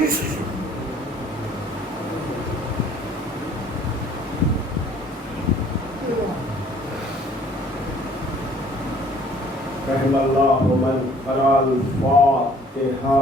رحم اللہ من قرأ الفاتحہ.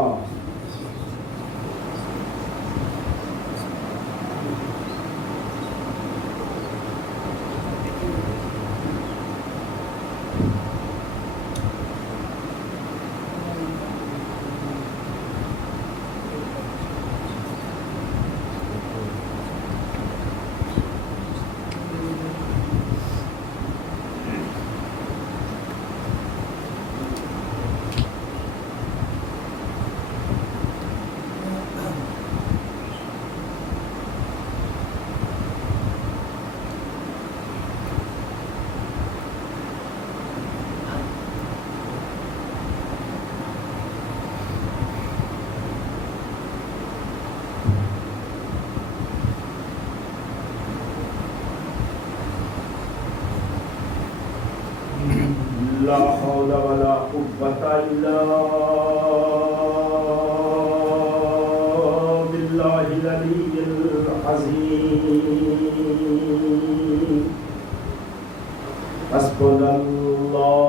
لا حول ولا قوة إلا بالله العلي العظيم. حسبنا الله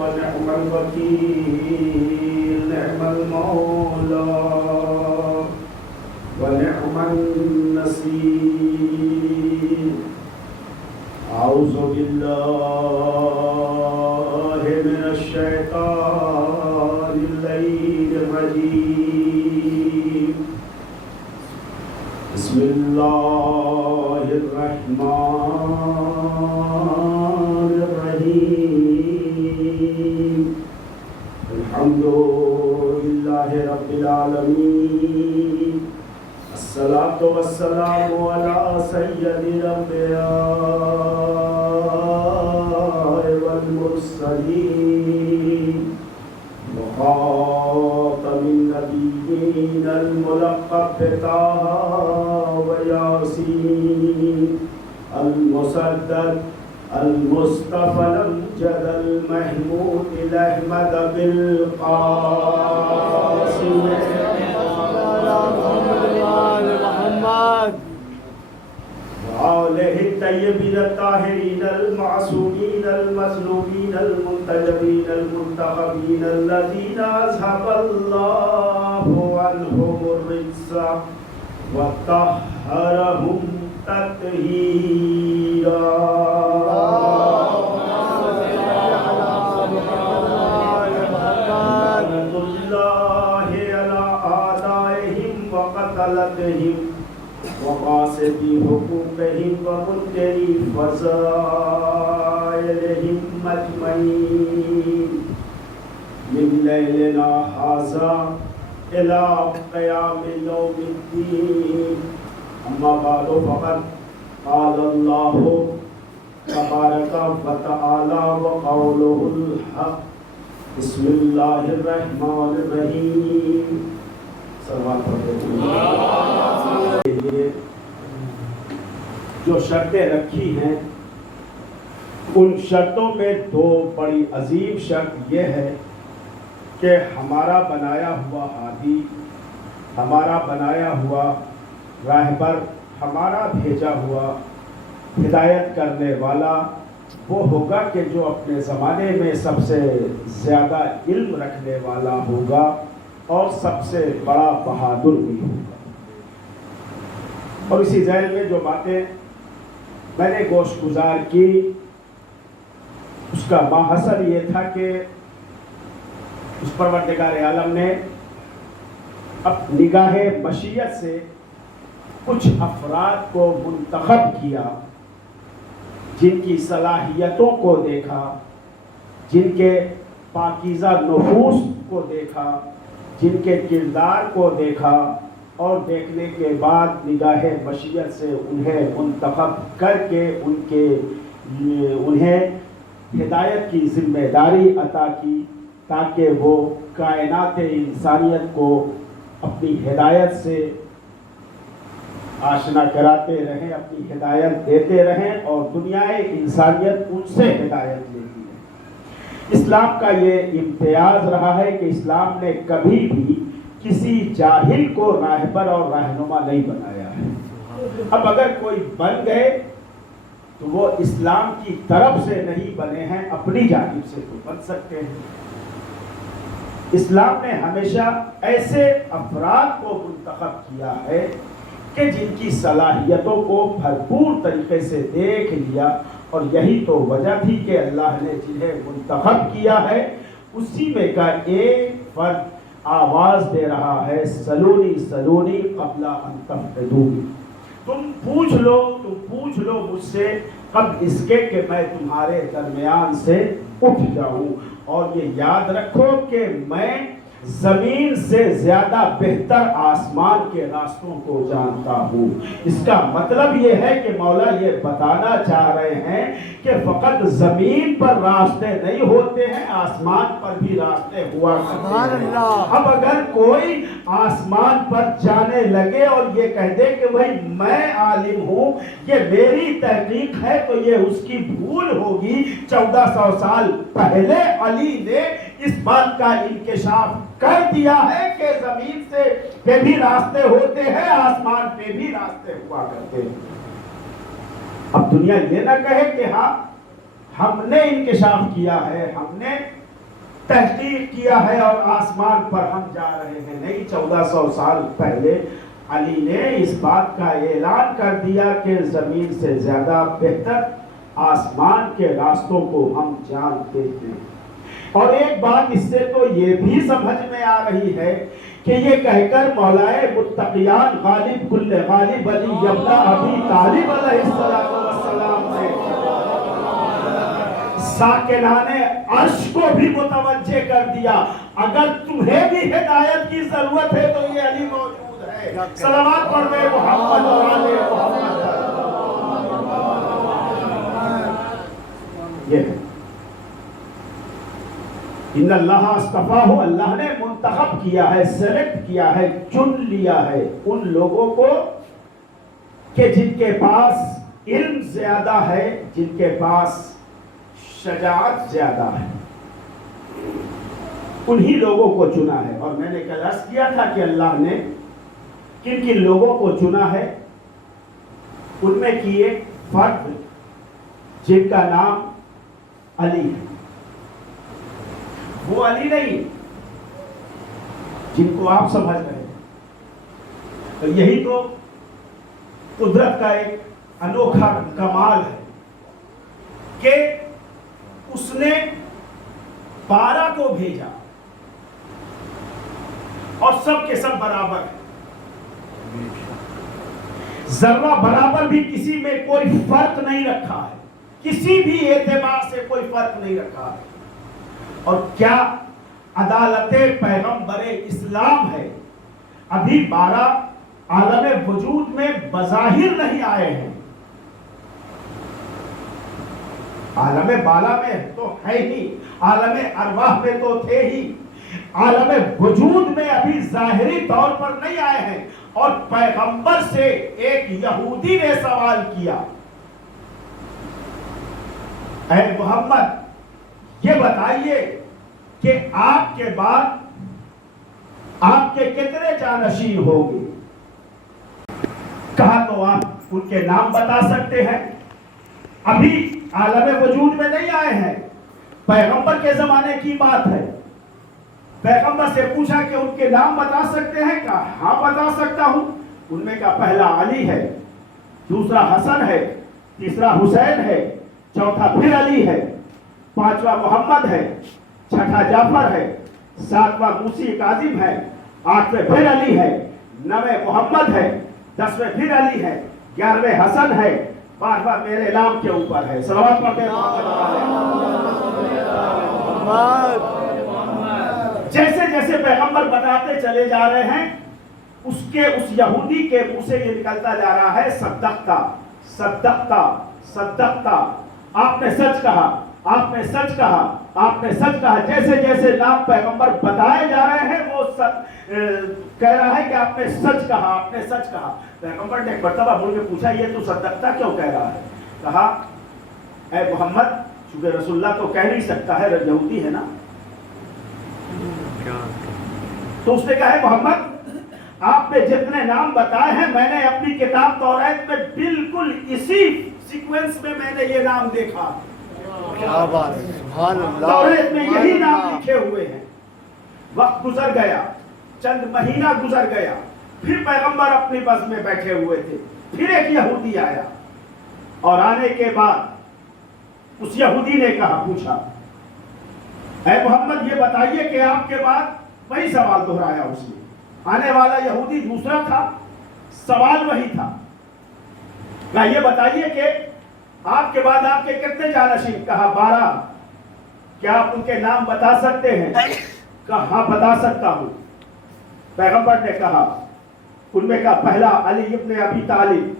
ونعم الوكيل. نعم المولى ونعم النصير. أعوذ بالله من الشيطان اللعين الرجيم. بسم الله الرحمن الرحيم. الحمد لله رب العالمين. الصلاة والسلام على سيد الأنبياء والمرسلين وخاتم النبيين الملقب بطه وياسين المسدد المصطفى الأمجد المحمود الأحمد بالقاسم وآله الطيبين الطاهرين المعصومين المظلومين المنتجبين المنتخبين الذين أذهب الله عنهم الرجس وطهرهم تطهيرا. لعنة الله على أعدائهم وقتلتهم وقاسدي حقوقهم ومنكري فضائلهم أجمعين من ليلنا هذا إلى قيام يوم الدين. أما بعد فقد قال الله تبارك وتعالى وقوله الحق. بسم الله الرحمن الرحيم. جو شرطیں رکھی ہیں ان شرطوں میں دو بڑی عظیم شرط یہ ہے کہ ہمارا بنایا ہوا ہادی، ہمارا بنایا ہوا راہبر، ہمارا بھیجا ہوا ہدایت کرنے والا وہ ہوگا کہ جو اپنے زمانے میں سب سے زیادہ علم رکھنے والا ہوگا اور سب سے بڑا بہادر بھی ہوگا. اور اسی ذیل میں جو باتیں میں نے گوشت گزار کی اس کا ماحصل یہ تھا کہ اس پروردگار عالم نے اب نگاہ مشیت سے کچھ افراد کو منتخب کیا جن کی صلاحیتوں کو دیکھا، جن کے پاکیزہ نفوس کو دیکھا، جن کے کردار کو دیکھا اور دیکھنے کے بعد نگاہ مشیت سے انہیں منتخب کر کے انہیں ہدایت کی ذمہ داری عطا کی تاکہ وہ کائنات انسانیت کو اپنی ہدایت سے آشنا کراتے رہیں، اپنی ہدایت دیتے رہیں اور دنیا انسانیت ان سے ہدایت لیتی ہے. اسلام کا یہ امتیاز رہا ہے کہ اسلام نے کبھی بھی کسی جاہل کو راہبر اور رہنما نہیں بنایا ہے۔ اب اگر کوئی بن گئے تو وہ اسلام کی طرف سے نہیں بنے ہیں، اپنی جانب سے تو بن سکتے ہیں۔ اسلام نے ہمیشہ ایسے افراد کو منتخب کیا ہے کہ جن کی صلاحیتوں کو بھرپور طریقے سے دیکھ لیا، اور یہی تو وجہ تھی کہ اللہ نے جنہیں منتخب کیا ہے اسی میں کا ایک فرد آواز دے رہا ہے، سلونی سلونی قبل ان تفقدونی، تم پوچھ لو مجھ سے قبل اس کے کہ میں تمہارے درمیان سے اٹھ جاؤں، اور یہ یاد رکھو کہ میں زمین سے زیادہ بہتر آسمان کے راستوں کو جانتا ہوں۔ اس کا مطلب یہ ہے کہ مولا یہ بتانا چاہ رہے ہیں کہ فقط زمین پر راستے نہیں ہوتے ہیں، آسمان پر بھی راستے ہوا کرتے ہیں۔ اب اگر کوئی آسمان پر جانے لگے اور یہ کہہ دے کہ بھائی میں عالم ہوں، یہ میری تحقیق ہے، تو یہ اس کی بھول ہوگی۔ 1400 سال پہلے علی نے اس بات کا انکشاف کر دیا ہے کہ زمین سے پہ بھی راستے ہوتے ہیں، آسمان پہ بھی راستے ہوا کرتے ہیں۔ اب دنیا یہ نہ کہے کہ ہاں ہم نے انکشاف کیا ہے، ہم نے تحقیق کیا ہے اور آسمان پر ہم جا رہے ہیں۔ نہیں، 1400 سال پہلے علی نے اس بات کا اعلان کر دیا کہ زمین سے زیادہ بہتر آسمان کے راستوں کو ہم جانتے ہیں۔ اور ایک بات اس سے تو یہ بھی سمجھ میں آ رہی ہے کہ یہ کہہ کر مولائے متقیان غالب کل غالب علی ابن ابی طالب علیہ السلام نے ساکنان عرش کو بھی متوجہ کر دیا، اگر تمہیں بھی ہدایت کی ضرورت ہے تو یہ علی موجود ہے۔ صلوات پڑھیں محمد اور آل محمد۔ یہ ہے ان اللہ اصطفاہ، اللہ نے منتخب کیا ہے، سلیکٹ کیا ہے، چن لیا ہے ان لوگوں کو کہ جن کے پاس علم زیادہ ہے، جن کے پاس شجاعت زیادہ ہے، انہی لوگوں کو چنا ہے۔ اور میں نے کل عرض کیا تھا کہ اللہ نے کن کن لوگوں کو چنا ہے، ان میں کی ایک فرد جن کا نام علی ہے، وہ علی نہیں جن کو آپ سمجھ رہے ہیں۔ تو یہی تو قدرت کا ایک انوکھا کمال ہے کہ اس نے 12 کو بھیجا اور سب کے سب برابر ہیں، ذرہ برابر بھی کسی میں کوئی فرق نہیں رکھا ہے، کسی بھی اعتبار سے کوئی فرق نہیں رکھا ہے۔ اور کیا عدالت پیغمبر اسلام ہے، ابھی 12 عالم وجود میں بظاہر نہیں آئے ہیں، عالم بالا میں تو ہے ہی، عالم ارواح میں تو تھے ہی، عالم وجود میں ابھی ظاہری طور پر نہیں آئے ہیں۔ اور پیغمبر سے ایک یہودی نے سوال کیا، اے محمد یہ بتائیے کہ آپ کے بعد آپ کے کتنے جانشین ہوں گے؟ کہا تو آپ ان کے نام بتا سکتے ہیں، ابھی عالم وجود میں نہیں آئے ہیں، پیغمبر کے زمانے کی بات ہے۔ پیغمبر سے پوچھا کہ ان کے نام بتا سکتے ہیں؟ کہا ہاں بتا سکتا ہوں۔ ان میں کا پہلا علی ہے، دوسرا حسن ہے، تیسرا حسین ہے، چوتھا پھر علی ہے، پانچواں محمد ہے، چھٹا جعفر ہے، ساتواں موسی کاظم ہے، آٹھویں پھر علی ہے، نویں محمد ہے، 10ویں پھر علی ہے، 11ویں حسن ہے، 12واں میرے نام کے اوپر ہے۔ صلوات پڑھتے جیسے جیسے پیغمبر بتاتے چلے جا رہے ہیں، اس یہودی کے منہ سے یہ نکلتا جا رہا ہے، صدقتا صدقتا صدقتا، آپ نے سچ کہا، آپ نے سچ کہا، آپ نے سچ کہا۔ جیسے جیسے نام پیغمبر بتائے جا رہے ہیں وہ کہہ رہا ہے کہ آپ نے سچ کہا، آپ نے سچ کہا۔ پیغمبر نے ایک مرتبہ مجھ سے پوچھا یہ تو صدقتا کیوں کہہ رہا ہے؟ کہا اے محمد چونکہ رسول اللہ تو کہہ نہیں سکتا ہے، یہودی ہے نا، تو اس نے کہا ہے محمد آپ نے جتنے نام بتائے ہیں میں نے اپنی کتاب توریت میں بالکل اسی سیکوینس میں میں نے یہ نام دیکھا، کیا بات ہے، سبحان اللہ، توریت میں یہی نام لکھے ہوئے ہیں۔ وقت گزر گیا، چند مہینہ گزر گیا، پھر پیغمبر اپنی بس میں بیٹھے ہوئے تھے، پھر ایک یہودی آیا، اور آنے کے بعد اس یہودی نے کہا، پوچھا اے محمد یہ بتائیے کہ آپ کے بعد، وہی سوال دہرایا اس نے، آنے والا یہودی دوسرا تھا، سوال وہی تھا، کہا یہ بتائیے کہ آپ کے بعد آپ کے کتنے جانشین؟ کہا 12، کیا آپ ان کے نام بتا سکتے ہیں؟ کہا ہاں بتا سکتا ہوں۔ پیغمبر نے کہا، ان میں کا پہلا علی ابن ابی طالب،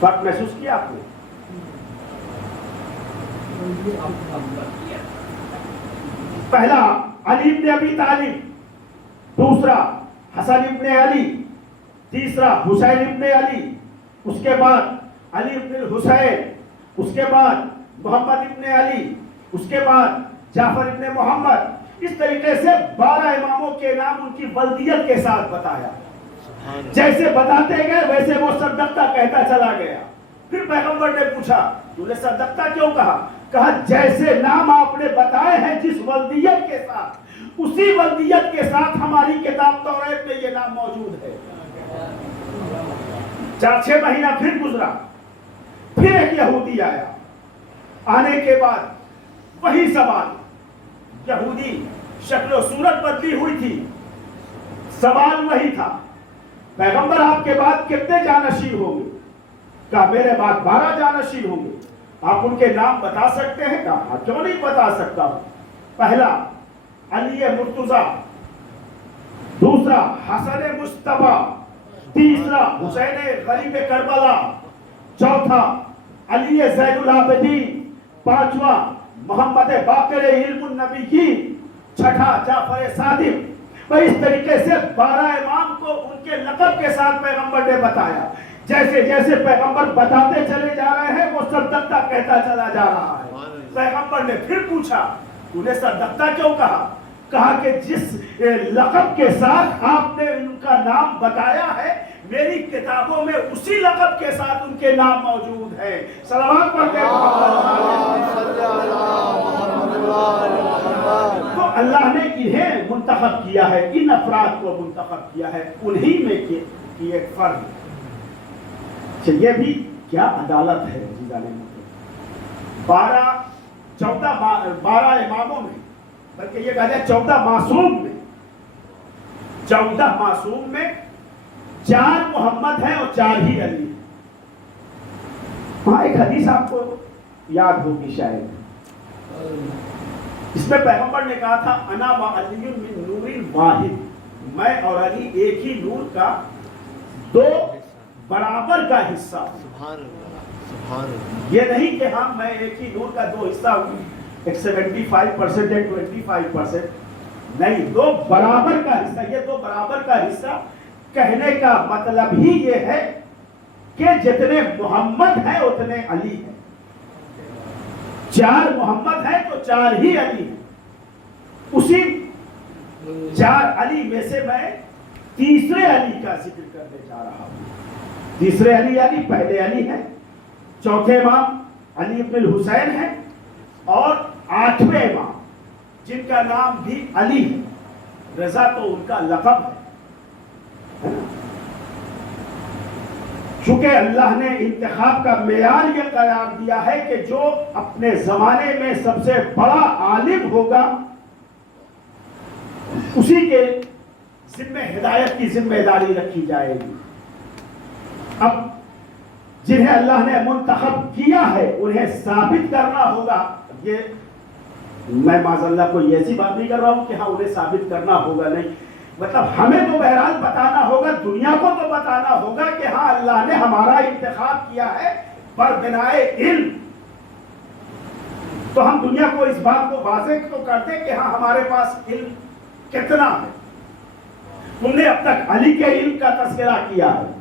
فرق محسوس کیا آپ نے؟ پہلا علی ابن ابی طالب، دوسرا حسن ابن علی، تیسرا حسین ابن علی، اس کے بعد علی ابن الحسین، اس کے بعد محمد ابن علی، اس کے بعد جعفر ابن محمد، اس طریقے سے 12 اماموں کے نام ان کی ولدیت کے ساتھ بتایا، جیسے بتاتے گئے ویسے وہ صدقتا کہتا چلا گیا۔ پھر پیغمبر نے پوچھا تو نے صدقتا کیوں کہا؟ کہا جیسے نام آپ نے بتائے ہیں جس ولدیت کے ساتھ، اسی ولدیت کے ساتھ ہماری کتاب توریت میں یہ نام موجود ہے۔ 4-6 مہینہ پھر گزرا، پھر ایک یہودی آیا، آنے کے بعد وہی سوال، یہودی شکل و صورت بدلی ہوئی تھی، سوال وہی تھا، پیغمبر آپ کے بعد کتنے جانشین ہوں گے؟ کہا میرے بعد 12 جانشین ہوں گے، آپ ان کے نام بتا سکتے ہیں؟ کہا کیوں نہیں بتا سکتا ہوں۔ پہلا علی مرتضیٰ، دوسرا حسن مصطفیٰ، تیسرا حسین غریب کربلا، چوتھا علی زین العابدین، پانچواں محمد باقر علم النبیین، چھٹا جعفر صادق۔ اس طریقے سے 12 امام کو ان کے لقب کے ساتھ پیغمبر نے بتایا، جیسے جیسے پیغمبر بتاتے چلے جا رہے ہیں وہ صدقتا کہتا چلا جا رہا ہے۔ پیغمبر نے پھر پوچھا تو نے صدقتا کیوں کہا؟ کہا کہ جس لقب کے ساتھ آپ نے ان کا نام بتایا ہے میری کتابوں میں اسی لقب کے ساتھ ان کے نام موجود ہے۔ صلوات پڑھتے تو اللہ نے انہیں منتخب کیا ہے، ان افراد کو منتخب کیا ہے، انہی میں کی ایک فرد۔ یہ بھی کیا عدالت ہے جیزا نے، 12 اماموں میں، بلکہ یہ کہا جائے 14 معصوم میں، 14 معصوم میں 4 محمد ہیں اور 4 ہی علی ہیں۔ وہاں ایک حدیث آپ کو یاد ہوگی شاید، اس میں پیغمبر نے کہا تھا انا و علی من نور واحد، میں اور علی ایک ہی نور کا 2 برابر کا حصہ ہوں۔ سبحان اللہ، سبحان اللہ، یہ نہیں کہ ہم میں ایک ہی نور کا 2 حصہ ہوں، ایک 75% ایک 25%، نہیں، 2 برابر کا حصہ۔ یہ 2 برابر کا حصہ کہنے کا مطلب ہی یہ ہے کہ جتنے محمد ہیں اتنے علی ہیں، 4 محمد ہیں تو 4 ہی علی ہیں۔ اسی 4 علی میں سے میں تیسرے علی کا ذکر کرنے جا رہا ہوں۔ تیسرے علی یعنی پہلے علی ہیں، چوتھے امام علی ابن الحسین ہیں، اور 8ویں امام جن کا نام بھی علی ہے، رضا تو ان کا لقب ہے۔ چونکہ اللہ نے انتخاب کا معیار یہ قرار دیا ہے کہ جو اپنے زمانے میں سب سے بڑا عالم ہوگا اسی کے ذمہ ہدایت کی ذمہ داری رکھی جائے گی۔ اب جنہیں اللہ نے منتخب کیا ہے انہیں ثابت کرنا ہوگا۔ یہ میں معاذ اللہ کوئی ایسی بات نہیں کر رہا ہوں کہ ہاں انہیں ثابت کرنا ہوگا، نہیں، مطلب ہمیں تو بہرحال بتانا ہوگا، دنیا کو تو بتانا ہوگا کہ ہاں اللہ نے ہمارا انتخاب کیا ہے پر بنائے علم۔ تو ہم دنیا کو اس بات کو واضح تو کرتے کہ ہاں ہمارے پاس علم کتنا ہے۔ تم نے اب تک علی کے علم کا تذکرہ کیا ہے،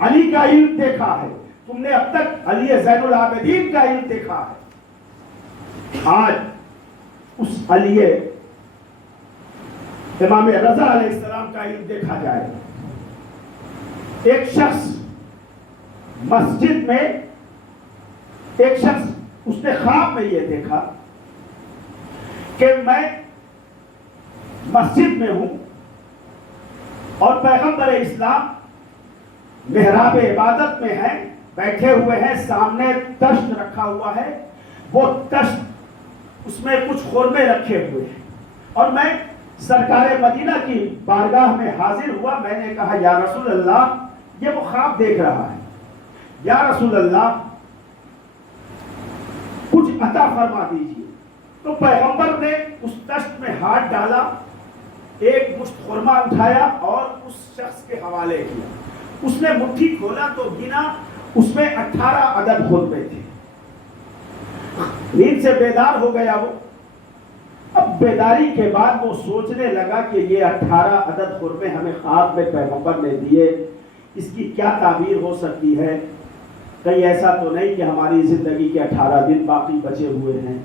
علی کا علم دیکھا ہے، تم نے اب تک علی زین العابدین کا علم دیکھا ہے، آج اس علی امام رضا علیہ السلام کا علم دیکھا جائے. ایک شخص مسجد میں، ایک شخص اس نے خواب میں یہ دیکھا کہ میں مسجد میں ہوں اور پیغمبر اسلام محراب عبادت میں ہیں، بیٹھے ہوئے ہیں، سامنے تشت رکھا ہوا ہے، وہ تشت اس میں کچھ خورمے رکھے ہوئے ہیں، اور میں سرکار مدینہ کی بارگاہ میں حاضر ہوا. میں نے کہا یا رسول اللہ، یہ وہ خواب دیکھ رہا ہے، یا رسول اللہ کچھ عطا فرما دیجیے. تو پیغمبر نے اس تشت میں ہاتھ ڈالا، ایک مشت خورما اٹھایا اور اس شخص کے حوالے کیا. اس نے مٹھی کھولا تو گنا، اس میں 18 عدد خورمے تھے. نیند سے بیدار ہو گیا وہ. اب بیداری کے بعد وہ سوچنے لگا کہ یہ 18 عدد خورمے ہمیں خواب میں پیغمبر نے دیے، اس کی کیا تعبیر ہو سکتی ہے؟ کہیں ایسا تو نہیں کہ ہماری زندگی کے 18 دن باقی بچے ہوئے ہیں.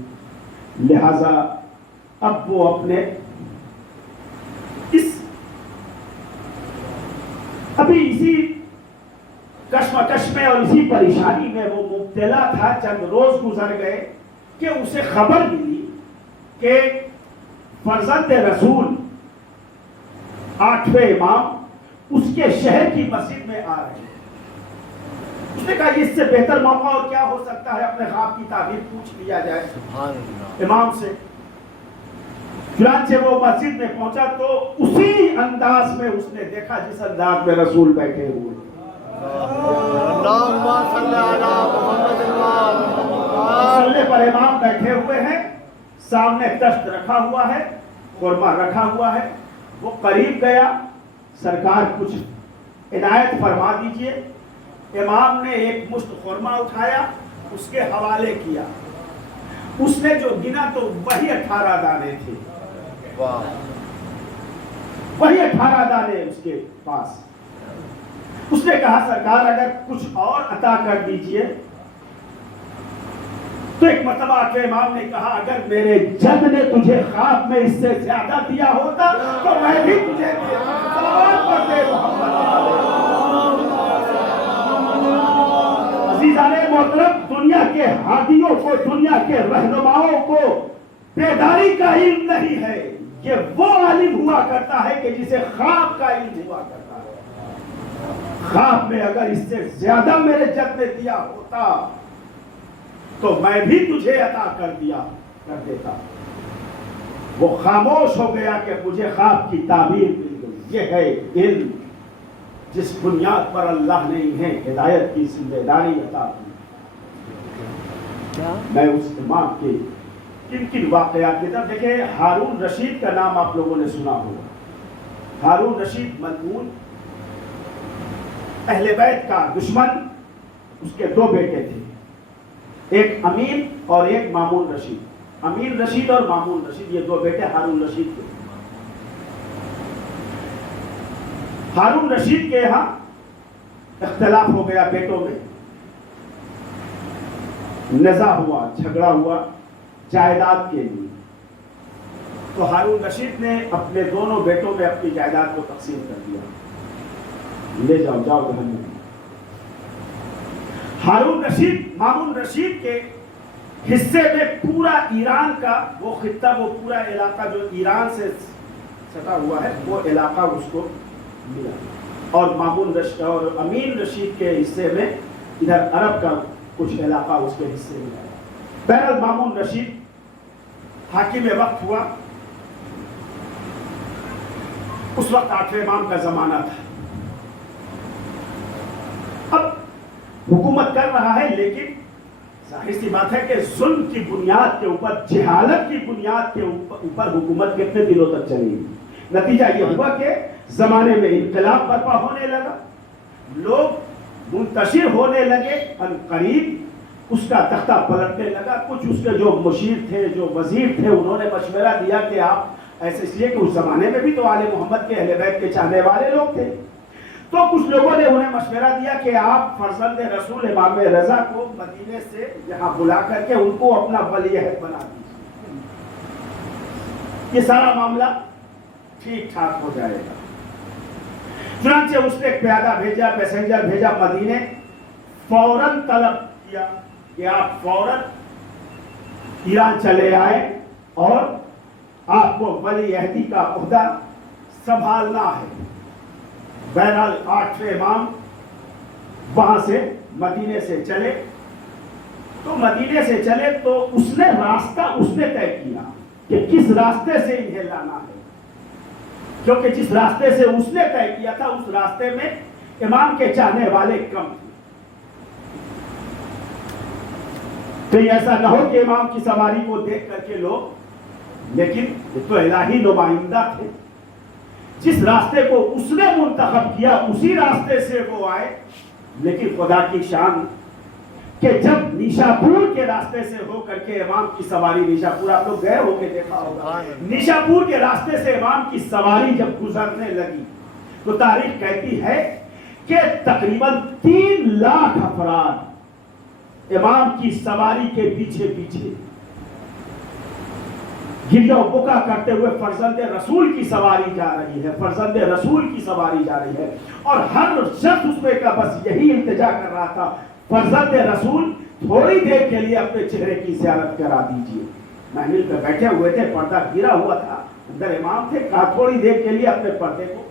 لہذا اب وہ اپنے ابھی اسی کشمکش میں اور اسی پریشانی میں وہ مبتلا تھا. چند روز گزر گئے کہ اسے خبر ملی کہ فرزند رسول 8ویں امام اس کے شہر کی مسجد میں آ رہے ہیں. اس نے کہا اس سے بہتر موقع اور کیا ہو سکتا ہے، اپنے خواب کی تعبیر پوچھ لیا جائے امام سے. چنانچہ وہ مسجد میں پہنچا تو اسی انداز میں اس نے دیکھا جس انداز میں رسول بیٹھے ہوئے. مسلے پر امام بیٹھے ہوئے ہیں، سامنے تشت رکھا ہوا ہے، خورما رکھا ہوا ہے. وہ قریب گیا، سرکار کچھ عنایت فرما دیجئے. امام نے ایک مشت خورما اٹھایا، اس کے حوالے کیا. اس نے جو گنا تو وہی 18 دانے تھے، وہی 18 دانے اس کے پاس. اس نے کہا سرکار اگر کچھ اور عطا کر دیجئے. تو ایک مرتبہ کے امام نے کہا اگر میرے جد نے تجھے خواب میں اس سے زیادہ دیا ہوتا تو میں بھی تجھے دیا. عزیزان محترم، دنیا کے ہادیوں کو، دنیا کے رہنماؤں کو بیداری کا علم نہیں ہے. یہ وہ عالم ہوا کرتا ہے کہ جسے خواب کا علم ہوا کرتا ہے. خواب میں اگر اس سے زیادہ میرے جد نے دیا ہوتا تو میں بھی تجھے عطا کر دیتا. وہ خاموش ہو گیا کہ مجھے خواب کی تعبیر مل گئی. یہ ہے علم جس بنیاد پر اللہ نے انہیں ہدایت کی ذمہ داری عطا کی. میں اس امام کے کن واقعات کی طرف دیکھیں. ہارون رشید کا نام آپ لوگوں نے سنا ہوگا. ہارون رشید ملعون، اہل بیت کا دشمن. اس کے 2 بیٹے تھے، ایک امین اور ایک مامون رشید. امین رشید اور مامون رشید، یہ 2 بیٹے ہارون رشید کے. ہارون رشید کے یہاں اختلاف ہو گیا بیٹوں میں، نزاع ہوا، جھگڑا ہوا جائیداد کے لیے. تو ہارون رشید نے اپنے دونوں بیٹوں میں اپنی جائیداد کو تقسیم کر دیا. لے جاؤ جہنم. ہارون رشید، مامون رشید کے حصے میں پورا ایران کا وہ خطہ، وہ پورا علاقہ جو ایران سے سٹا ہوا ہے، وہ علاقہ اس کو ملا. اور مامون رشید اور امین رشید کے حصے میں ادھر عرب کا کچھ علاقہ اس کے حصے میں آیا. بہرحال مامون رشید حاکم وقت ہوا. اس وقت 8ویں امام کا زمانہ تھا. اب حکومت کر رہا ہے، لیکن ظاہر سی بات ہے کہ ظلم کی بنیاد کے اوپر، جہالت کی بنیاد کے اوپر حکومت کتنے دنوں تک چلے گی. نتیجہ یہ ہوا کہ زمانے میں انقلاب برپا ہونے لگا، لوگ منتشر ہونے لگے. ان قریب اس کا تختہ پلٹنے لگا. کچھ اس کے جو مشیر تھے، جو وزیر تھے، انہوں نے مشورہ دیا کہ آپ ایسے، اس لیے کہ اس زمانے میں بھی تو آل محمد کے اہل بیت کے چاہنے والے لوگ تھے. تو کچھ لوگوں نے انہیں مشورہ دیا کہ آپ فرزند رسول امام رضا کو مدینے سے یہاں بلا کر کے ان کو اپنا ولی عہد بنا دیجیے، یہ سارا معاملہ ٹھیک ٹھاک ہو جائے گا۔ چنانچہ اس نے ایک پیادہ بھیجا، پیسنجر بھیجا مدینے، فوراً طلب کیا کہ آپ فوراً ایران چلے آئے اور آپ کو ولی عہدی کا عہدہ سنبھالنا ہے۔ بہرحال 8 امام وہاں سے مدینے سے چلے، تو مدینے سے چلے تو اس نے راستہ اس نے طے کیا کہ کس راستے سے انہیں لانا ہے، کیونکہ جس راستے سے اس نے طے کیا تھا اس راستے میں امام کے چاہنے والے کم تھے۔ کہیں ایسا نہ ہو کہ امام کی سواری کو دیکھ کر کے لوگ، لیکن یہ تو الہی نمائندہ تھے، جس راستے کو اس نے منتخب کیا اسی راستے سے وہ آئے۔ لیکن خدا کی شان کہ جب نیشاپور کے راستے سے ہو کر کے امام کی سواری، نیشاپور آپ لوگ گئے ہو کے دیکھا ہوگا، نیشاپور کے راستے سے امام کی سواری جب گزرنے لگی تو تاریخ کہتی ہے کہ تقریباً 3 لاکھ افراد امام کی سواری کے پیچھے پیچھے گریہ و بکا کرتے ہوئے فرزند رسول کی سواری جا رہی ہے، فرزند رسول کی سواری جا رہی ہے، اور ہر شخص اس میں کا بس یہی التجا کر رہا تھا، فرزند رسول تھوڑی دیر کے لیے اپنے چہرے کی زیارت کرا دیجئے۔ محمل پہ بیٹھے ہوئے تھے، پردہ گرا ہوا تھا، اندر امام تھے، کہا تھوڑی دیر کے لیے اپنے پردے کو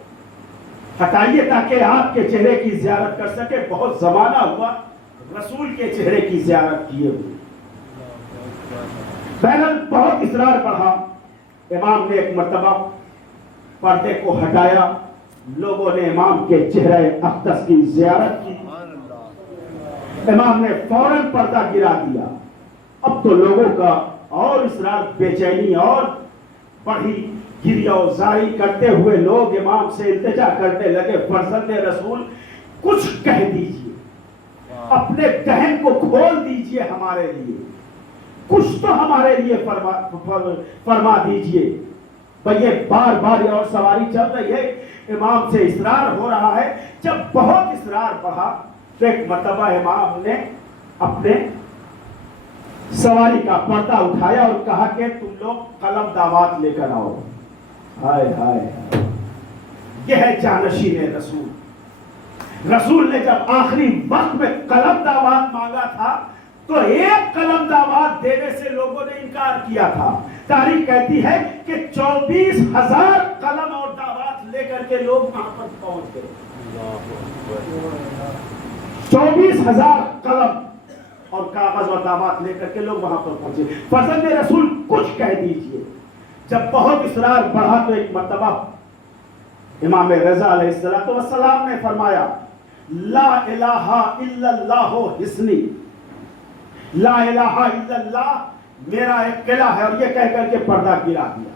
ہٹائیے تاکہ آپ کے چہرے کی زیارت کر سکے۔ بہت زمانہ ہوا رسول کے چہرے کی زیارت کیے ہوئے۔ بہرحال بہت اصرار بڑھا، امام نے ایک مرتبہ پردے کو ہٹایا، لوگوں نے امام کے چہرے اقدس کی زیارت کی، امام نے فوراً پردہ گرا دیا۔ اب تو لوگوں کا اور اصرار، بے چینی اور بڑھی، گریہ و زاری کرتے ہوئے لوگ امام سے التجا کرنے لگے، فرزند رسول کچھ کہہ دیجئے، اپنے دہن کو کھول دیجئے، ہمارے لیے کچھ تو ہمارے لیے فرما دیجئے۔ بھئی یہ بار بار اور سواری چل رہی ہے، امام سے اصرار ہو رہا ہے۔ جب بہت اصرار بڑھا تو ایک مرتبہ امام نے اپنے سواری کا پردہ اٹھایا اور کہا کہ تم لوگ قلم دعوات لے کر آؤ۔ ہائے ہائے، یہ ہے جانشین رسول۔ رسول نے جب آخری وقت میں قلم دعوات مانگا تھا تو ایک قلم دعوات دینے سے لوگوں نے انکار کیا تھا۔ تاریخ کہتی ہے کہ 24,000 قلم اور دعوات لے کر کے لوگ وہاں پر پہنچ گئے۔ 24,000 قلم اور کاغذ اور دعوات لے کر کے لوگ وہاں پر پہنچے۔ فرزند رسول کچھ کہہ دیجئے۔ جب بہت اصرار بڑھا تو ایک مرتبہ امام رضا علیہ السلام نے فرمایا، لا الہ الا اللہ حسنی، لا الہ الا اللہ میرا ایک قلعہ ہے، اور یہ کہہ کر کے پردہ گرا دیا۔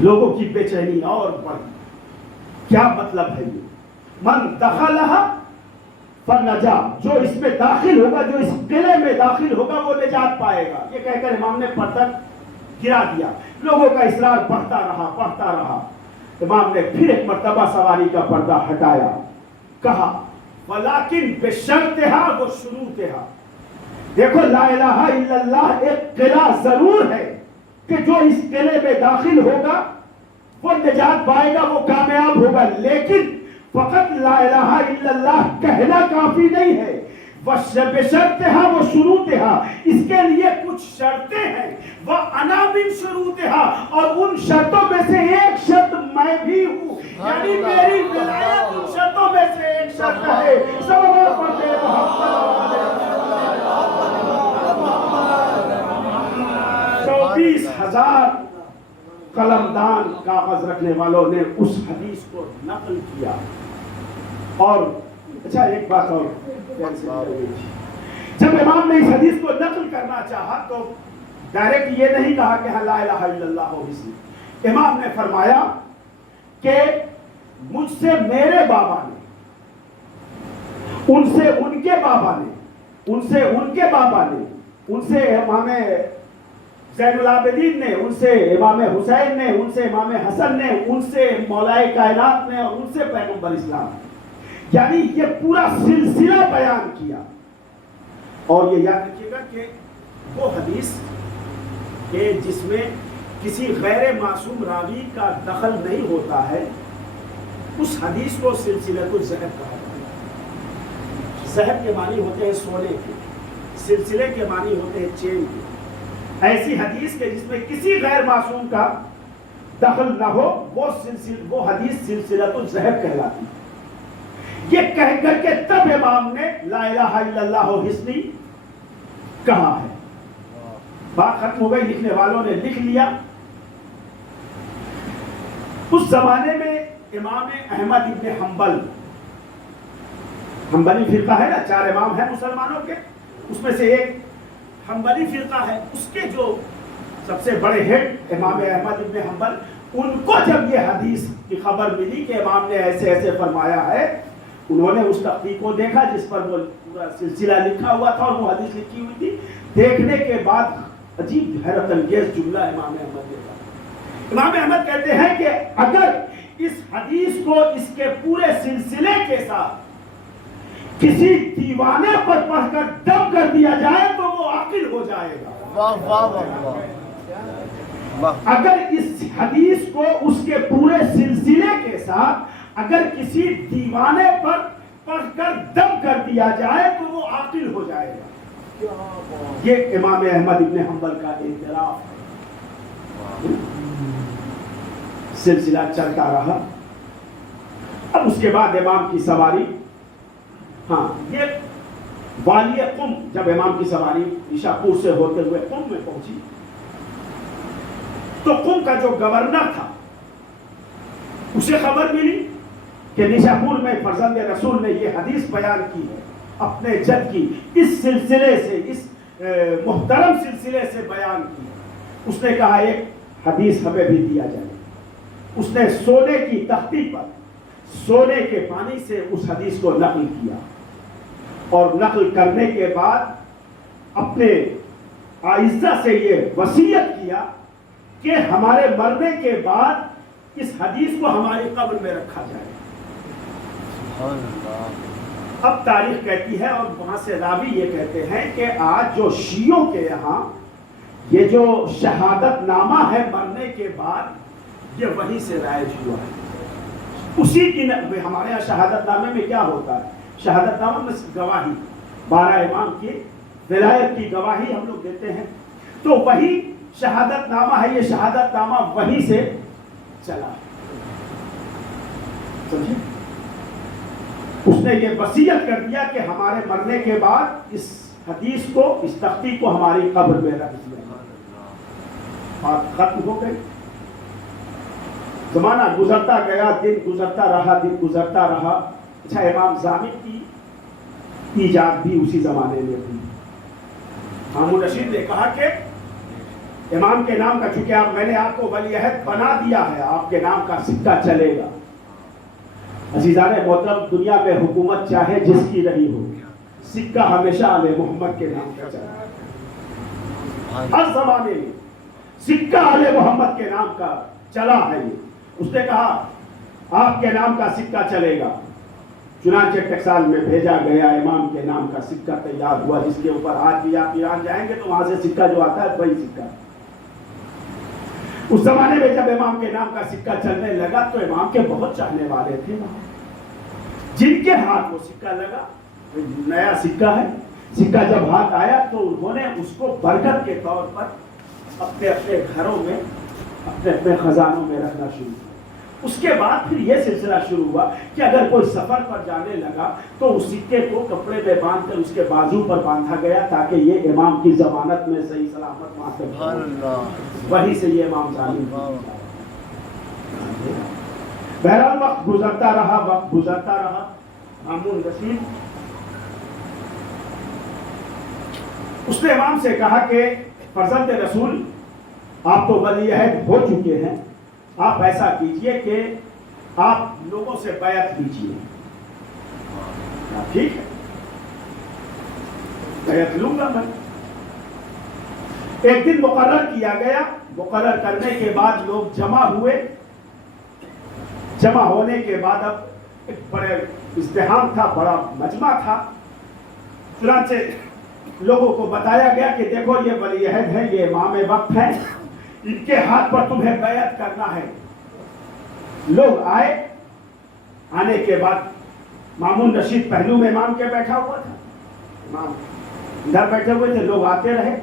لوگوں کی بے چینی اور بڑھی، کیا مطلب ہے یہ؟ من دخلہ فنجا، جو اس میں داخل ہوگا، جو اس قلعے میں داخل ہوگا وہ نجات پائے گا، یہ کہہ کر امام نے پردہ گرا دیا۔ لوگوں کا اصرار بڑھتا رہا۔ امام نے پھر ایک مرتبہ سواری کا پردہ ہٹایا، کہا ولیکن بشرطہا و شروطہا، دیکھو لا الہ الا اللہ ایک قلعہ ضرور ہے کہ جو اس قلعے میں داخل ہوگا وہ نجات پائے گا، وہ کامیاب ہوگا، لیکن فقط لا الہ الا اللہ کہنا کافی نہیں ہے، بشرطہا و شروطہا، اس کے لیے کچھ شرطیں ہیں، وَأَنَا مِن شُرُوطِهَا، اور ان شرطوں میں سے ایک شرط میں بھی ہوں، یعنی میری ولایت ان شرطوں میں سے ایک شرط ہے۔ صلوات پڑھتے ہیں محمد 24,000 قلمدان کاغذ رکھنے والوں نے اس حدیث کو نقل کیا۔ اور اچھا ایک بات اور، جب امام نے اس حدیث کو نقل کرنا چاہا تو ڈائریکٹ یہ نہیں کہا کہ لا الہ الا اللہ ہو حسنی، امام نے فرمایا کہ مجھ سے میرے بابا نے، ان سے ان کے بابا نے، ان سے ان کے بابا نے، ان سے امام زین العابدین نے، ان سے امام حسین نے، ان سے امام حسن نے، ان سے مولائے کائنات نے، اور ان سے پیغمبر اسلام نے، یعنی یہ پورا سلسلہ بیان کیا. اور یہ یاد رکھیے گا کہ وہ حدیث کہ جس میں کسی غیر معصوم راوی کا دخل نہیں ہوتا ہے، اس حدیث کو سلسلۃ الذہب کہا جاتا ہے. ذہب کے معنی ہوتے ہیں سونے کے، سلسلے کے معنی ہوتے ہیں چین کے. ایسی حدیث کہ جس میں کسی غیر معصوم کا دخل نہ ہو، وہ حدیث سلسلۃ الذہب کہلاتی ہے. یہ کہہ کر کے تب امام نے لا الہ الا اللہ حسنی کہا ہے. بات ختم ہو گئی، لکھنے والوں نے لکھ لیا. اس زمانے میں امام احمد ابن حنبل، حنبلی فرقہ ہے نا، 4 امام ہیں مسلمانوں کے، اس میں سے ایک حنبلی فرقہ ہے. اس کے جو سب سے بڑے ہیڈ امام احمد ابن حنبل، ان کو جب یہ حدیث کی خبر ملی کہ امام نے ایسے ایسے فرمایا ہے، انہوں نے اس تحقیق کو دیکھا جس پر وہ پورا سلسلہ لکھا ہوا تھا اور وہ حدیث لکھی ہوئی تھی. دیکھنے کے بعد عجیب حیرت انگیز جملہ امام احمد نے کہا. امام احمد کہتے ہیں کہ اگر اس حدیث کو اس کے پورے سلسلے کے ساتھ کسی دیوانے پر پڑھ کر دم کر دیا جائے تو وہ عاقل ہو جائے گا. واہ واہ واہ واہ. اگر اس حدیث کو اس کے پورے سلسلے کے ساتھ اگر کسی دیوانے پر پڑھ کر دم کر دیا جائے تو وہ عاقل ہو جائے گا. یہ امام احمد ابن حنبل کا اعتراف ہے. سلسلہ چلتا رہا. اب اس کے بعد امام کی سواری، ہاں یہ والی قم، جب امام کی سواری نشاپور سے ہوتے ہوئے قم میں پہنچی تو قم کا جو گورنر تھا اسے خبر ملی کہ نشاپور میں فرزند رسول نے یہ حدیث بیان کی ہے، اپنے جد کی اس سلسلے سے، اس محترم سلسلے سے بیان کی. اس نے کہا ایک حدیث ہمیں بھی دیا جائے. اس نے سونے کی تختی پر سونے کے پانی سے اس حدیث کو نقل کیا، اور نقل کرنے کے بعد اپنے اعزہ سے یہ وصیت کیا کہ ہمارے مرنے کے بعد اس حدیث کو ہماری قبر میں رکھا جائے. اب تاریخ کہتی ہے، اور وہاں سے راوی یہ کہتے ہیں کہ آج جو شیعوں کے یہاں یہ جو شہادت نامہ ہے مرنے کے بعد، یہ وہیں سے رائج ہوا ہے. اسی کی ہمارے یہاں شہادت نامے میں کیا ہوتا ہے؟ شہادت نامہ میں گواہی، 12 امام کی ولایت کی گواہی ہم لوگ دیتے ہیں، تو وہی شہادت نامہ ہے. یہ شہادت نامہ وہیں سے چلا. سمجھے؟ اس نے یہ وصیت کر دیا کہ ہمارے مرنے کے بعد اس حدیث کو، اس تختی کو ہماری قبر میں رکھ دیا. بات ختم ہو گئی. زمانہ گزرتا گیا، دن گزرتا رہا، دن گزرتا رہا. اچھا، امام ضامن کی ایجاد بھی اسی زمانے میں ہوئی. ہارون رشید نے کہا کہ امام کے نام کا، چونکہ میں نے آپ کو ولی عہد بنا دیا ہے، آپ کے نام کا سکہ چلے گا. عزیزان محترم، دنیا میں حکومت چاہے جس کی رہی ہو، سکہ ہمیشہ آل محمد کے نام کا چلا. ہر زمانے میں سکہ آل محمد کے نام کا چلا ہے. اس نے کہا آپ کے نام کا سکہ چلے گا. چنانچہ ٹکسال میں بھیجا گیا، امام کے نام کا سکہ تیار ہوا، جس کے اوپر آج بھی آپ ایران جائیں گے تو وہاں سے سکہ جو آتا ہے وہی سکہ. اس زمانے میں جب امام کے نام کا سکہ چلنے لگا تو امام کے بہت چاہنے والے تھے وہاں، جن کے ہاتھ وہ سکہ لگا. نیا سکہ ہے. سکہ جب ہاتھ آیا تو انہوں نے اس کو برکت کے طور پر اپنے اپنے گھروں میں، اپنے اپنے خزانوں میں رکھنا شروع کیا. اس کے بعد پھر یہ سلسلہ شروع ہوا کہ اگر کوئی سفر پر جانے لگا تو اس سکے کو کپڑے میں باندھ کر اس کے بازو پر باندھا گیا تاکہ یہ امام کی ضمانت میں صحیح سلامت وہاں تک. وہیں سے یہ امام ضامن. بہرحال وقت گزرتا رہا، وقت گزرتا رہا. ہارون رشید اس نے امام سے کہا کہ فرزند رسول، آپ تو ولی عہد ہو چکے ہیں، آپ ایسا کیجئے کہ آپ لوگوں سے بیعت لیجئے. ٹھیک ہے، بیعت لوں گا میں. ایک دن مقرر کیا گیا، مقرر کرنے کے بعد لوگ جمع ہوئے، جمع ہونے کے بعد اب ایک بڑے ازدحام تھا، بڑا مجمع تھا، چنانچہ لوگوں کو بتایا گیا کہ دیکھو یہ ولی عہد ہے، یہ امام وقت ہے، ان کے ہاتھ پر تمہیں بیعت کرنا ہے۔ لوگ آئے، آنے کے بعد مامون رشید پہلو میں امام کے بیٹھا ہوا تھا، امام ادھر بیٹھے ہوئے تھے، لوگ آتے رہے،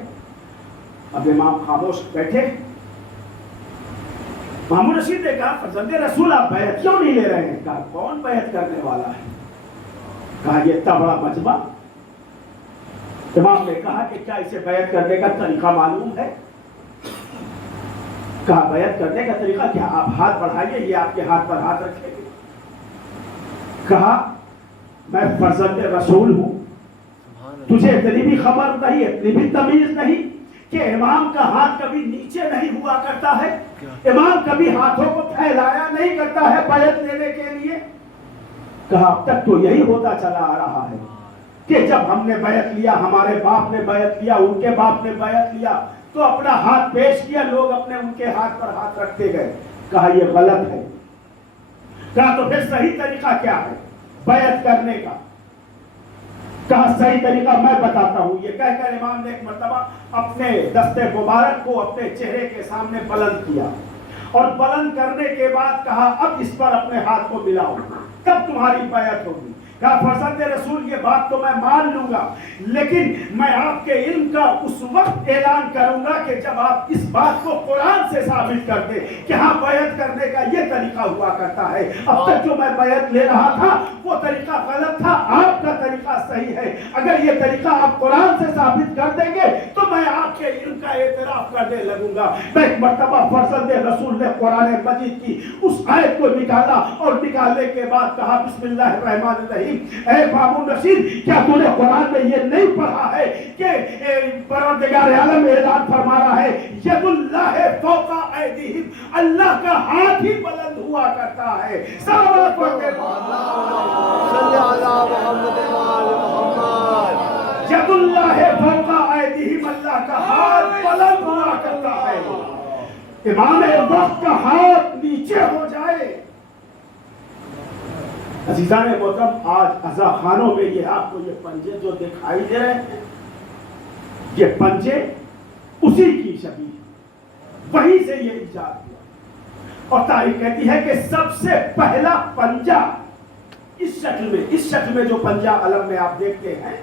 اب امام خاموش بیٹھے۔ مامون رشید نے کہا فرزند رسول آپ بیعت کیوں نہیں لے رہے ہیں؟ کہا کون بیعت کرنے والا ہے؟ کہا یہ اتنا بڑا مجمع۔ امام نے کہا کہ کیا اسے بیعت کرنے کا طریقہ معلوم ہے؟ کہا بیعت کرنے کا طریقہ کیا؟ آپ ہاتھ بڑھائیے، یہ آپ کے ہاتھ پر ہاتھ رکھیں گے۔ کہا میں فرزند رسول ہوں، تجھے اتنی بھی خبر نہیں، اتنی بھی تمیز نہیں کہ امام کا ہاتھ کبھی نیچے نہیں ہوا کرتا ہے، امام کبھی ہاتھوں کو پھیلایا نہیں کرتا ہے بیعت لینے کے لیے؟ کہا اب تک تو یہی ہوتا چلا آ رہا ہے کہ جب ہم نے بیعت لیا، ہمارے باپ نے بیعت لیا، ان کے باپ نے بیعت لیا تو اپنا ہاتھ پیش کیا، لوگ اپنے ان کے ہاتھ پر ہاتھ رکھتے گئے۔ کہا یہ غلط ہے۔ کہا تو پھر صحیح طریقہ کیا ہے بیعت کرنے کا؟ کہا صحیح طریقہ میں بتاتا ہوں۔ یہ کہہ کر امام نے ایک مرتبہ اپنے دست مبارک کو اپنے چہرے کے سامنے بلند کیا، اور بلند کرنے کے بعد کہا اب اس پر اپنے ہاتھ کو ملاؤ، تب تمہاری بیعت ہوگی۔ کہا فرزند رسول یہ بات تو میں مان لوں گا، لیکن میں آپ کے علم کا اس وقت اعلان کروں گا کہ جب آپ اس بات کو قرآن سے ثابت کر دیں کہ ہاں بیعت کرنے کا یہ طریقہ ہوا کرتا ہے۔ اب تک جو میں بیعت لے رہا تھا وہ طریقہ غلط تھا، آپ کا طریقہ صحیح ہے، اگر یہ طریقہ آپ قرآن سے ثابت کر دیں گے تو میں آپ کے علم کا اعتراف کرنے لگوں گا۔ میں ایک مرتبہ فرزند رسول نے قرآن مجید کی اس آیت کو نکالا، اور نکالنے کے بعد کہا بسم اللہ الرحمن الرحیم، اے مامون رشید کیا تو نے قرآن میں یہ نہیں پڑھا ہے کہ پروردگار عالم اعلان فرما رہا ہے ید اللہ فوق ایدیہم، اللہ کا ہاتھ ہی بلند ہوا کرتا ہے۔ صلوات پڑھتے صلی اللہ محمد محمد۔ ید اللہ فوق ایدیہم، اللہ کا ہاتھ بلند ہوا کرتا ہے۔ امام وقت کا ہاتھ نیچے ہو جائے۔ عزیزان محترم، آج عزا خانوں میں یہ آپ کو یہ پنجے جو دکھائی دے رہے ہیں، یہ پنجے اسی کی شبیہ، وہیں سے یہ ایجاد ہوا، اور تاریخ کہتی ہے کہ سب سے پہلا پنجہ اس شکل میں جو پنجہ علم میں آپ دیکھتے ہیں،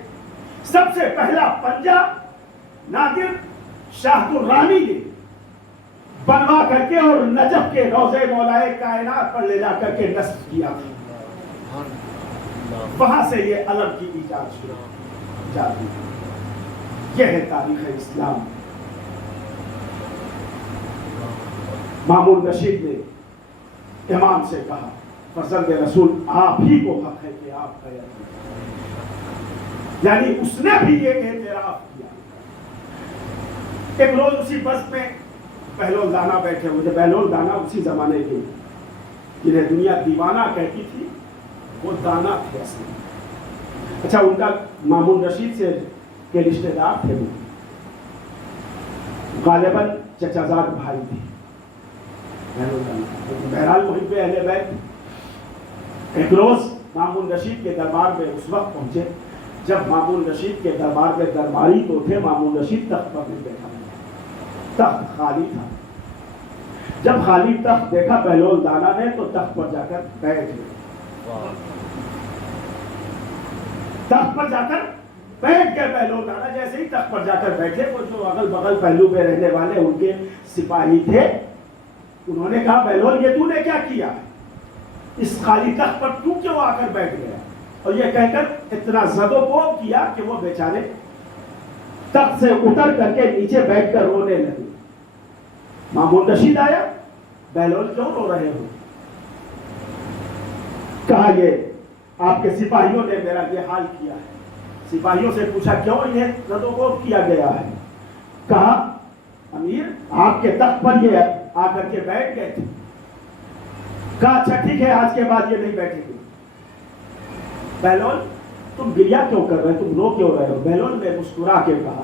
سب سے پہلا پنجہ نادر شاہ درانی نے بنوا کر کے اور نجف کے روضے مولائے کائنات پر لے جا کر کے نصب کیا تھا۔ وہاں سے یہ علم کی ایجاد شروع ہوئی۔ یہ ہے تاریخ اسلام۔ مامون رشید نے امام سے کہا فرزند رسول آپ ہی کو حق ہے کہ آپ بیعت کریں، یعنی اس نے بھی یہ اعتراف کیا۔ ایک روز اسی بس میں بہلول دانا بیٹھے ہوئے تھے۔ بہلول دانا اسی زمانے کے جنہیں دنیا دیوانہ کہتی تھی، وہ دانا تھے اصل میں۔ اچھا، ان کا مامون رشید سے کے رشتہ دار تھے، وہ غالباً چچا زاد بھائی تھے۔ بہرحال محب اہل بیت ایک روز مامون رشید کے دربار میں اس وقت پہنچے جب مامون رشید کے دربار میں درباری تو تھے، مامون رشید تخت پر نہیں بیٹھا، تخت خالی تھا۔ جب خالی تخت دیکھا بہلول دانا نے تو تخت پر جا کر بیٹھ گئے۔ تخت پر جا کر بیٹھ گئے بہلول دانا۔ جیسے ہی تخت پر جا کر بیٹھے، وہ جو اگل بغل پہلو میں رہنے والے ان کے سپاہی تھے، انہوں نے کہا بہلول یہ تو نے کیا کیا، اس خالی تخت پر تو کیوں آ کر بیٹھ گیا؟ اور یہ کہہ کر اتنا زد و کوب کیا کہ وہ بیچارے تخت سے اتر کر کے نیچے بیٹھ کر رونے لگے۔ مامون رشید آیا، بہلول کیوں رو رہے ہو؟ کہا یہ آپ کے سپاہیوں نے میرا یہ حال کیا ہے۔ سپاہیوں سے پوچھا کیوں انہیں زد و کوب کیا گیا ہے؟ کہا امیر آپ کے تخت پر یہ آ کر کے بیٹھ گئے تھے۔ کہا اچھا ٹھیک ہے، آج کے بعد یہ نہیں بیٹھیں گے۔ بہلول تم گریہ کیوں کر رہے، تم رو کیوں رہے ہو؟ بہلول نے مسکرا کے کہا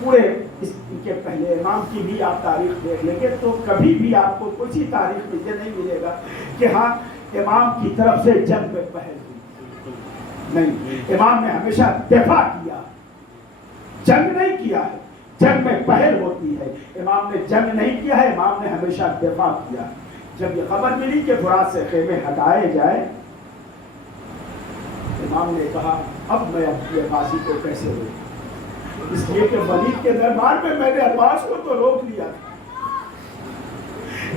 پورے اس کے پہلے امام کی بھی آپ تاریخ دیکھ لیں گے تو کبھی بھی آپ کو کسی تاریخ میں یہ نہیں ملے گا کہ ہاں امام کی طرف سے جنگ میں پہل ہوئی. نہیں، امام نے ہمیشہ دفاع کیا، جنگ نہیں کیا ہے. جنگ میں پہل ہوتی ہے، امام نے جنگ نہیں کیا ہے، امام نے ہمیشہ دفاع کیا. جب یہ خبر ملی کہ فرات سے خیمے ہٹائے جائے، امام نے کہا اب میں اپنے غازی کو کیسے روکوں، اس لیے کہ ولید کے دربار میں نے عباس کو تو روک لیا تھا.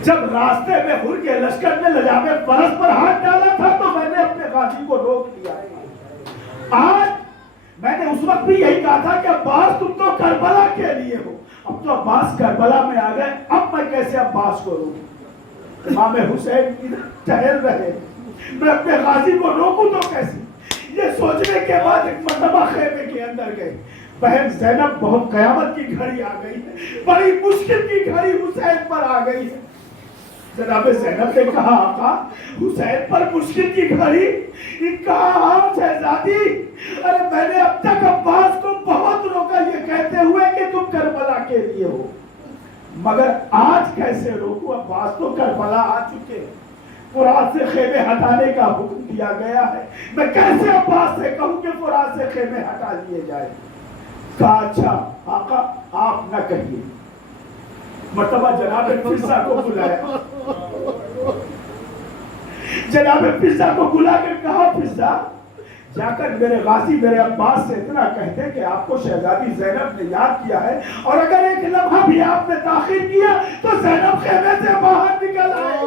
جب راستے میں ہر کے لشکر نے لجام فرس پر ہاتھ ڈالا تھا تو میں نے اپنے غازی کو روک لیا. آج میں نے اس وقت بھی یہی کہا تھا کہ عباس تم تو کربلا کے لیے ہو، اب تو عباس کربلا میں آ گئے، اب میں کیسے عباس کو روکوں. امام حسین ادھر ٹہل رہے، میں اپنے غازی کو روکوں تو کیسے. یہ سوچنے کے بعد ایک مرتبہ خیمے کے اندر گئے. بہن زینب بہت قیامت کی گھڑی آ گئی ہے، بڑی مشکل کی گھڑی حسین پر آ گئی ہے. جناب زینب نے کہا آقا حسین پر مشکل کی گھڑی. کہا ہاں شہزادی، ارے میں نے اب تک عباس کو بہت روکا یہ کہتے ہوئے کہ تم کربلا کے لیے ہو، مگر آج کیسے روکوں. عباس تو کربلا آ چکے، فرات سے خیمے ہٹانے کا حکم دیا گیا ہے، میں کیسے عباس سے کہوں کہ فرات سے خیمے ہٹا لیے جائے. کہا اچھا آقا آپ نہ کہیے. مرتبہ جناب فضہ کو بلایا، جناب فضہ کو بلا کر کہا فضہ جا کر میرے غازی میرے عباس سے اتنا کہتے کہ آپ کو شہزادی زینب نے یاد کیا ہے، اور اگر ایک لمحہ بھی آپ نے تاخیر کیا تو زینب خیمے سے باہر نکل آئے.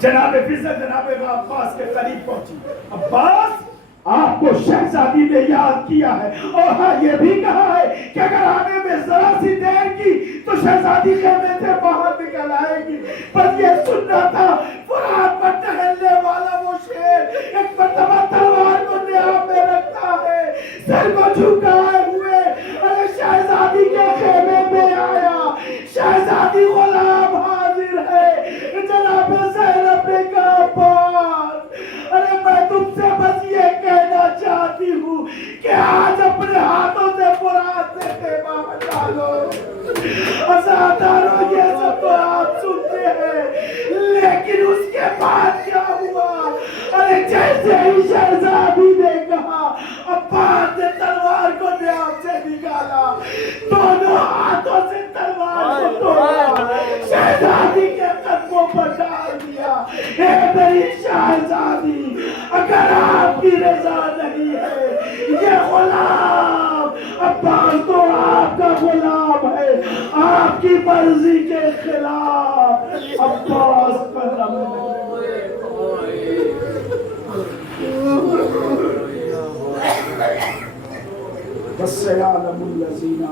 جناب فضہ جناب عباس کے قریب پہنچی. عباس آپ کو شہزادی نے یاد کیا ہے، اور ہاں یہ بھی کہا ہے کہ اگر آنے میں ذرا سی دیر کی تو شہزادی خیمے سے باہر نکل آئے گی. پر یہ سننا تھا فرات پر ٹہلنے والا وہ شیر ایک مرتبہ تلوار کو نیام میں رکھتا ہے، سر کو جھکائے ہوئے ارے شہزادی کے خیمے میں آیا. شہزادی غلام حاضر ہے. جناب زینب نے کہا عباس ارے میں تم سے بس یہ کہنا چاہتی ہوں کہ آج اپنے ہاتھوں سے فرات سے خیمہ ہٹا لو. عزادارو یہ سب تو آپ سنتے ہیں، لیکن اس کے بعد کیا ہوا. ارے جیسے ہی شہزادی نے کہا عباس نے تلوار کو نیام سے نکالا، دونوں ہاتھوں سے تلوار کو توڑا، شہزادی کے قدموں پر ڈال دیا. اے میری شہزادی اگر آپ کی رضا نہیں ہے، یہ غلام عباس تو آپ کا غلام ہے، آپ کی مرضی کے خلاف عباس قدم بس یعلم الذین